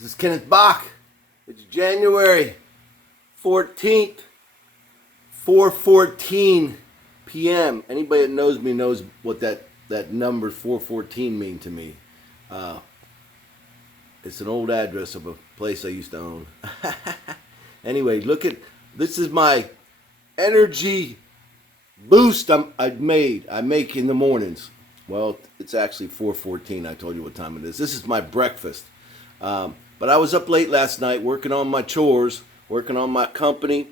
This is KeNneth Bach. It's January 14th, 4:14 p.m. Anybody that knows me knows what that number 414 mean to me. It's an old address of a place I used to own. Anyway, look at this is my energy boost I make in the mornings. Well, it's actually 4:14. I told you what time it is. This is my breakfast. But I was up late last night working on my chores, working on my company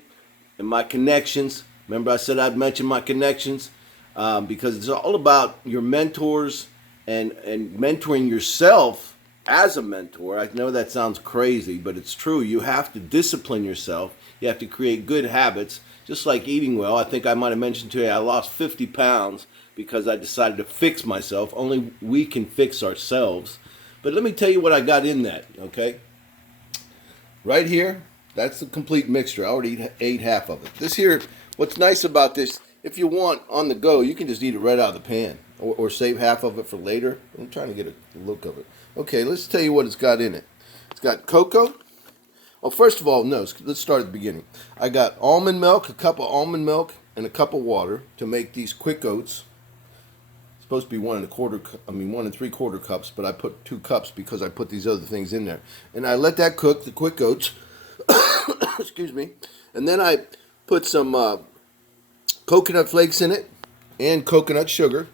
and my connections. Remember I said I'd mention my connections because it's all about your mentors and mentoring yourself as a mentor. I know that sounds crazy, but it's true. You have to discipline yourself. You have to create good habits, just like eating well. I think I might have mentioned to you I lost 50 pounds because I decided to fix myself. Only we can fix ourselves. But let me tell you what I got in that, okay? Right here, that's the complete mixture. I already ate half of it. This here, what's nice about this, if you want on the go, you can just eat it right out of the pan or save half of it for later. I'm trying to get a look of it. Okay, let's tell you what it's got in it. It's got cocoa. Well, first of all, no, let's start at the beginning. I got almond milk, a cup of almond milk, and a cup of water to make these quick oats. Supposed to be 1 3/4 cups, but I put 2 cups because I put these other things in there. And I let that cook, the quick oats, excuse me, and then I put some coconut flakes in it and coconut sugar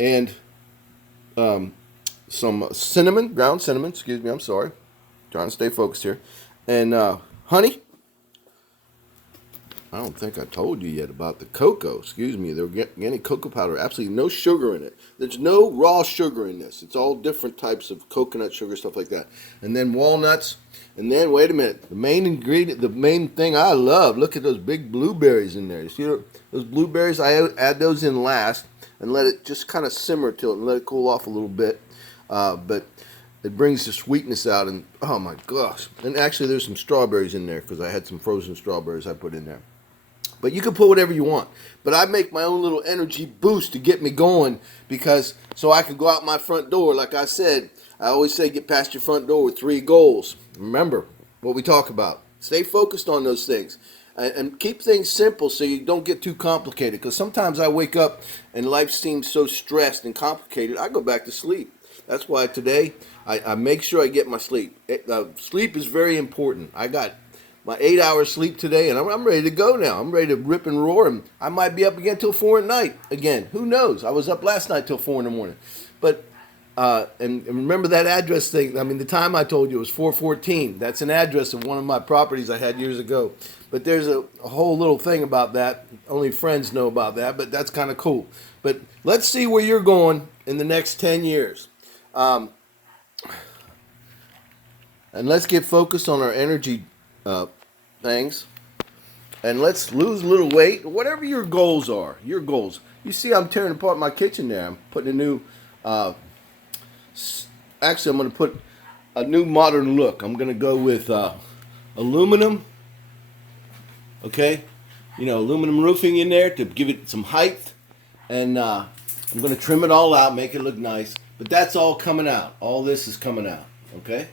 and some cinnamon, ground cinnamon, excuse me, I'm sorry, trying to stay focused here, and honey. I don't think I told you yet about the cocoa. Excuse me, the organic cocoa powder. Absolutely no sugar in it. There's no raw sugar in this. It's all different types of coconut sugar, stuff like that. And then walnuts. And then, wait a minute, the main ingredient, the main thing I love, look at those big blueberries in there. You see those blueberries? I add those in last and let it just kind of simmer till it and let it cool off a little bit. But it brings the sweetness out, and oh my gosh. And actually there's some strawberries in there because I had some frozen strawberries I put in there. But you can put whatever you want. But I make my own little energy boost to get me going because so I can go out my front door. Like I said, I always say get past your front door with 3 goals. Remember what we talk about. Stay focused on those things. And keep things simple so you don't get too complicated. Because sometimes I wake up and life seems so stressed and complicated, I go back to sleep. That's why today I make sure I get my sleep. Sleep is very important. I got my 8 hours sleep today, and I'm ready to go now. I'm ready to rip and roar, and I might be up again till 4 at night again. Who knows? I was up last night till 4 in the morning. But and remember that address thing. I mean, the time I told you was 414. That's an address of one of my properties I had years ago. But there's a whole little thing about that. Only friends know about that, but that's kind of cool. But let's see where you're going in the next 10 years. And let's get focused on our energy things, and let's lose a little weight. Whatever your goals are, your goals. You see, I'm tearing apart my kitchen there. I'm putting a new. Actually, I'm going to put a new modern look. I'm going to go with aluminum. Okay, aluminum roofing in there to give it some height, and I'm going to trim it all out, make it look nice. But that's all coming out. All this is coming out. Okay,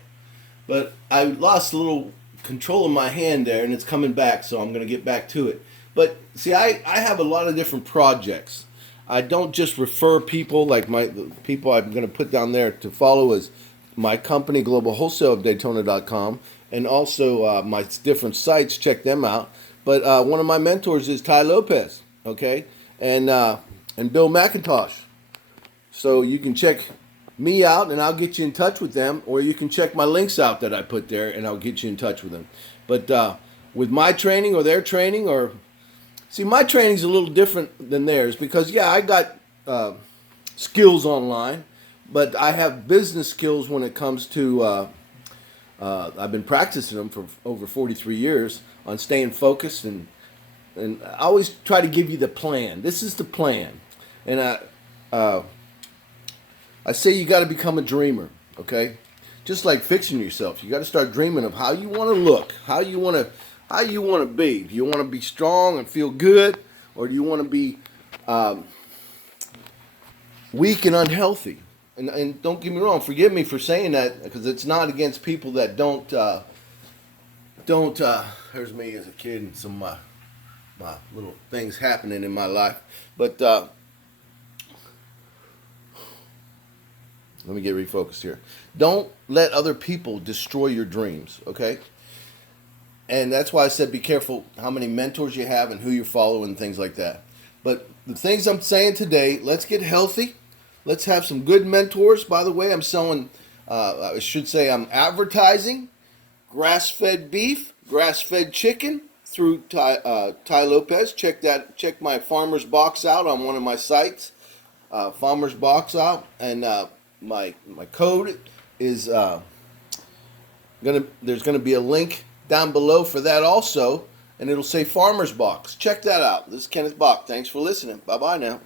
but I lost a little control of my hand there, and it's coming back, so I'm going to get back to it. But see, I have a lot of different projects. I don't just refer people like the people I'm going to put down there to follow as my company, Global Wholesale of Daytona.com, and also my different sites. Check them out. But one of my mentors is Ty Lopez, okay, and Bill McIntosh. So you can check me out, and I'll get you in touch with them, or you can check my links out that I put there, and I'll get you in touch with them. But with my training or their training, or see, my training's a little different than theirs because I got skills online, but I have business skills when it comes to. I've been practicing them for over 43 years on staying focused, and I always try to give you the plan. This is the plan, and I say you got to become a dreamer, okay? Just like fixing yourself, you got to start dreaming of how you want to look, how you want to be. Do you want to be strong and feel good, or do you want to be weak and unhealthy? and don't get me wrong, forgive me for saying that, because it's not against people that don't. Here's me as a kid and some my little things happening in my life, but let me get refocused here. Don't let other people destroy your dreams, okay? And that's why I said be careful how many mentors you have and who you're following and things like that. But the things I'm saying today, let's get healthy. Let's have some good mentors. By the way, I'm selling, I should say I'm advertising grass-fed beef, grass-fed chicken through Ty Lopez. Check my Farmer's Box out on one of my sites, Farmer's Box out, and my code is there's gonna be a link down below for that also, and it'll say Farmer's Box. Check that out. This is KeNneth Bach. Thanks for listening. Bye bye now.